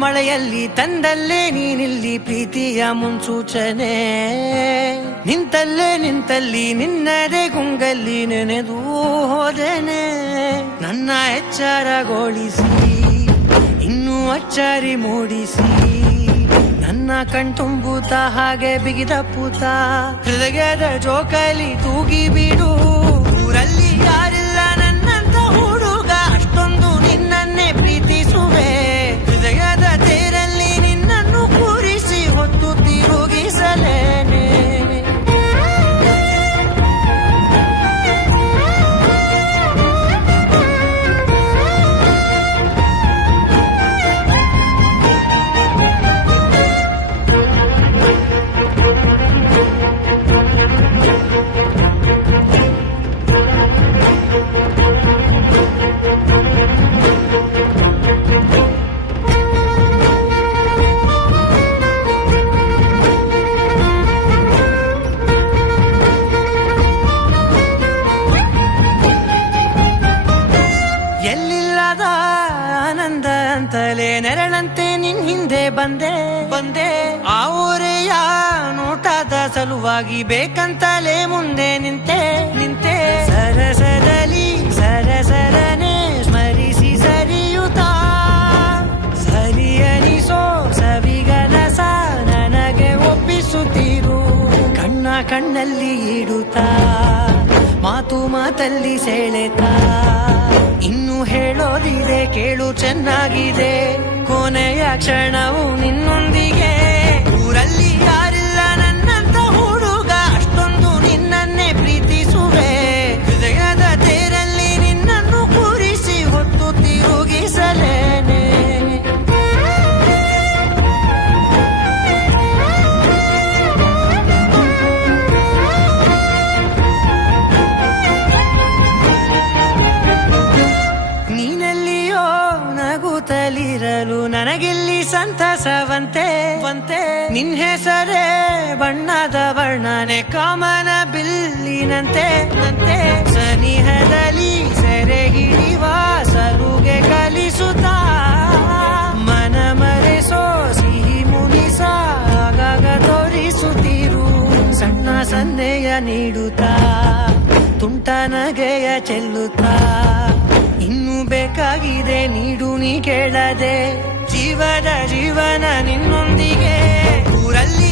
ಮಳೆಯಲ್ಲಿ ತಂದಲ್ಲೇ ನೀನಿಲ್ಲಿ ಪ್ರೀತಿಯ ಮುನ್ಸೂಚನೆ, ನಿಂತಲ್ಲಿ ನಿನ್ನದೇ ಗುಂಗಲ್ಲಿ ನೆನೆದು ಹೋದನೆ. ನನ್ನ ಎಚ್ಚರಗೊಳಿಸಿ ಇನ್ನೂ ಅಚ್ಚರಿ ಮೂಡಿಸಿ, ನನ್ನ ಕಣ್ತುಂಬುತ್ತ ಹಾಗೆ ಬಿಗಿದ ಪೂತ ಹೃದಯದ ಜೋಕಾಲಿ ತೂಗಿ ಬಿಡು. ಊರಲ್ಲಿ ಯಾರಿಲ್ಲ ನನ್ನಂತ ಹುಡುಗ, ಅಷ್ಟೊಂದು ನಿನ್ನನ್ನೇ ಪ್ರೀತಿಸುವೆ. ಹೃದಯದ ತೇರಲ್ಲಿ ನಿನ್ನನ್ನು ಕೂರಿಸಿ ಹೊತ್ತು ತಿರುಗಿಸಲೇನೆ. ಎಲ್ಲಿಲ್ಲದ ಆನಂದ ಅಂತಲೇ ನೆರಳಂತೆ ನಿನ್ ಹಿಂದೆ ಬಂದೆ. ಆ ಊರೆಯ ನೋಟದ ಸಲುವಾಗಿ ಬೇಕಂತಲೇ ಮುಂದೆ ನಿಂತೆ. ಸರಸರನೆ ಸ್ಮರಿಸಿ ಸರಿಯುತ್ತಾ, ಸರಿಯನಿಸೋ ಸವಿಗನಸ ನನಗೆ ಒಪ್ಪಿಸುತ್ತೀರು. ಕಣ್ಣಲ್ಲಿ ಇಡುತ್ತಾ, ಮಾತಲ್ಲಿ ಸೆಳೆತಾ, ಇನ್ನು ಹೇಳೋದಿದೆ ಕೇಳು ಚೆನ್ನಾಗಿದೆ. ಕೊನೆಯ ಕ್ಷಣವು ನಿನ್ನೊಂದಿಗೆ. ಊರಲ್ಲಿ ಯಾರಿಲ್ಲ ನನ್ನಂತ ಹುಡುಗ, ಅಷ್ಟೊಂದು ನಿನ್ನನ್ನೇ ಪ್ರೀತಿಸುವೆ. ಹೃದಯದ ತೇರಲ್ಲಿ ನಿನ್ನನ್ನು ಕೂರಿಸಿ ಹೊತ್ತು ತಿರುಗಿಸಲೇನೆ. ನಗುತ್ತಲಿರಲು ನನಗಿಲ್ಲಿ ಸಂತಸವಂತೆ. ನಿನ್ ಹೆಸರೇ ಬಣ್ಣದ ವರ್ಣನೆ ಕಾಮನ ಬಿಲ್ಲಿನಂತೆ. ಸನಿಹದಲ್ಲಿ ಸೆರೆ ಹಿಡಿವ ಸಲುಗೆ ಕಲಿಸುತ್ತಾ, ಮನ ಮರೆಸೋ ಸಿಹಿ ಮುಗಿಸ ಆಗಾಗ ತೋರಿಸುತ್ತಿರು. ಸಣ್ಣ ಸನ್ನೆಯ ನೀಡುತ್ತಾ, ತುಂಟ ನಗೆಯ ಚೆಲ್ಲುತ್ತಾ, ಇನ್ನು ಬೇಕಾಗಿದೆ ನೀಡು ನೀ ಕೇಳದೆ. ಜೀವನ ನಿನ್ನೊಂದಿಗೆ. ಊರಲ್ಲಿ